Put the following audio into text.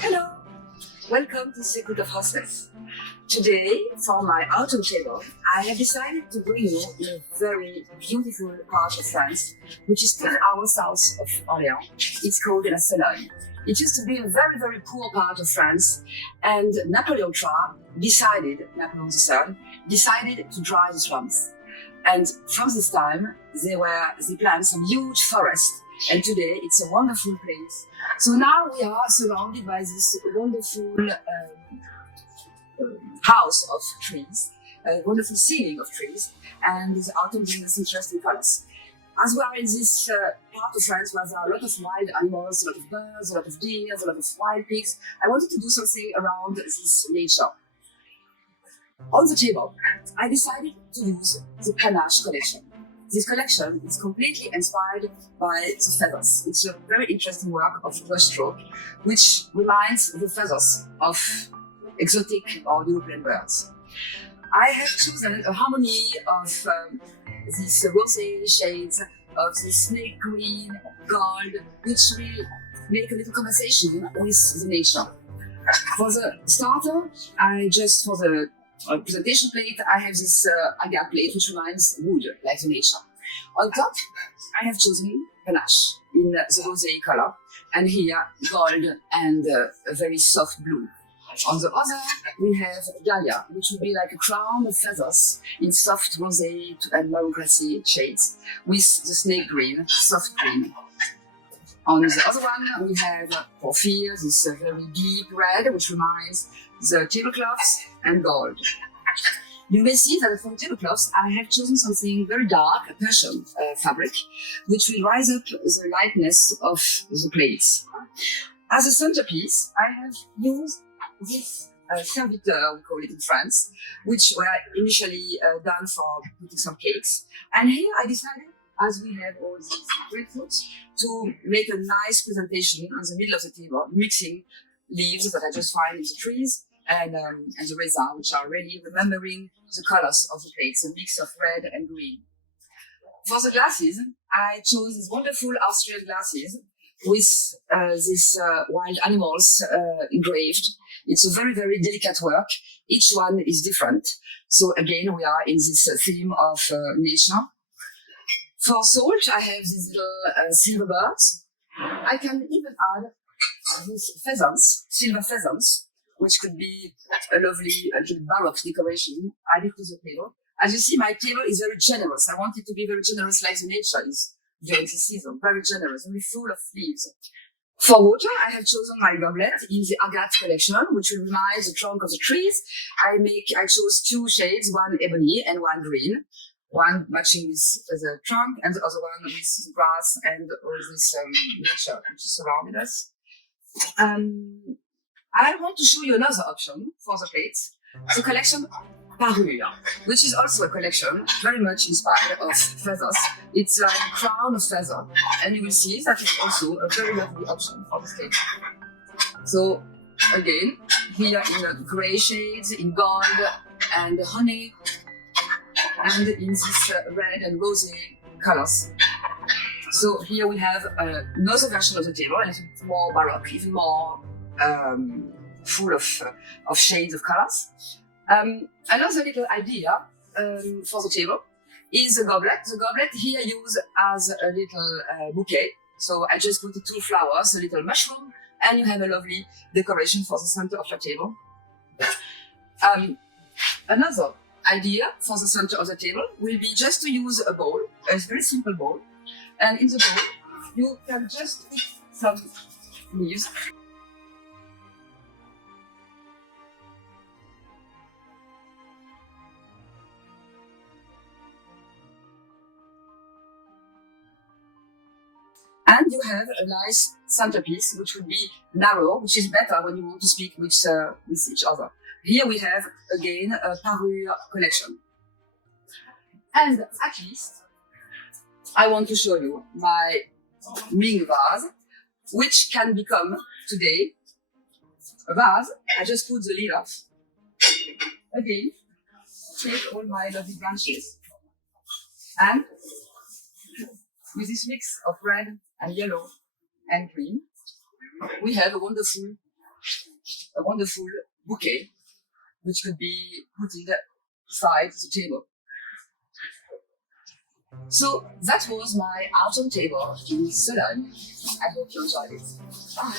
Hello! Welcome to Secret of Hostess. Today, for my autumn table, I have decided to bring you in a very beautiful part of France, which is 10 hours south of Orléans. It's called La Sologne. It used to be a very, very poor part of France, and Napoleon III, Napoleon III, decided to dry the swamps. And from this time, they planted some huge forest, and today it's a wonderful place. So now we are surrounded by this wonderful house of trees, a wonderful ceiling of trees, and the autumn brings us interesting colors. As we are in this part of France where there are a lot of wild animals, a lot of birds, a lot of deer, a lot of wild pigs, I wanted to do something around this nature. On the table, I decided to use the Panache collection. This collection is completely inspired by the feathers. It's a very interesting work of brushstroke, which reminds the feathers of exotic or European birds. I have chosen a harmony of these rosé shades, of the snake green, gold, which will make a little conversation with the nature. For the starter, for the presentation plate, I have this agate plate, which reminds wood, like the nature. On top, I have chosen Panache in the rosé color, and here gold and a very soft blue. On the other, we have Daâge, which would be like a crown of feathers in soft rosé and maroon glassy shades, with the snake green, soft green. On the other one, we have porphyre, this very deep red, which reminds the tablecloths, and gold. You may see that for tablecloths, I have chosen something very dark, a Persian fabric, which will rise up the lightness of the plates. As a centerpiece, I have used this serviteur, we call it in France, which were initially done for putting some cakes. And here I decided, as we have all these grapefruits, to make a nice presentation in the middle of the table, mixing leaves that I just find in the trees and the raisin, which are really remembering the colors of the plates, a mix of red and green. For the glasses, I chose these wonderful Austrian glasses with these wild animals engraved. It's a very, very delicate work. Each one is different. So again, we are in this theme of nature. For salt, I have these little silver birds. I can even add these pheasants, silver pheasants, which could be a lovely baroque decoration added to the table. As you see, my table is very generous. I want it to be very generous like the nature is during the season. Very generous, very full of leaves. For water, I have chosen my goblet in the agate collection, which will remind the trunk of the trees. I chose two shades, one ebony and one green. One matching with the trunk and the other one with the grass and all this nature which is surrounding us. I want to show you another option for the plates, the collection Parure, which is also a collection very much inspired of feathers. It's like a crown of feather, and you will see that it's also a very lovely option for this plate. So again, here in the grey shades, in gold and honey, and in this red and rosy colors. So here we have another version of the table, and it's more baroque, even more full of shades of colors. Another little idea for the table is the goblet. The goblet here used as a little bouquet. So I just put 2 flowers, a little mushroom, and you have a lovely decoration for the center of your table. Another idea for the center of the table will be just to use a bowl, a very simple bowl. And in the bowl, you can just put some leaves. And you have a nice centerpiece, which would be narrow, which is better when you want to speak with each other. Here we have, again, a Parure collection. And at least, I want to show you my ring vase, which can become, today, a vase. I just put the lid off. Again, take all my lovely branches, and with this mix of red and yellow and green, we have a wonderful a wonderful bouquet, which could be put inside the table. So that was my art table in Sologne. I hope you enjoyed it. Bye.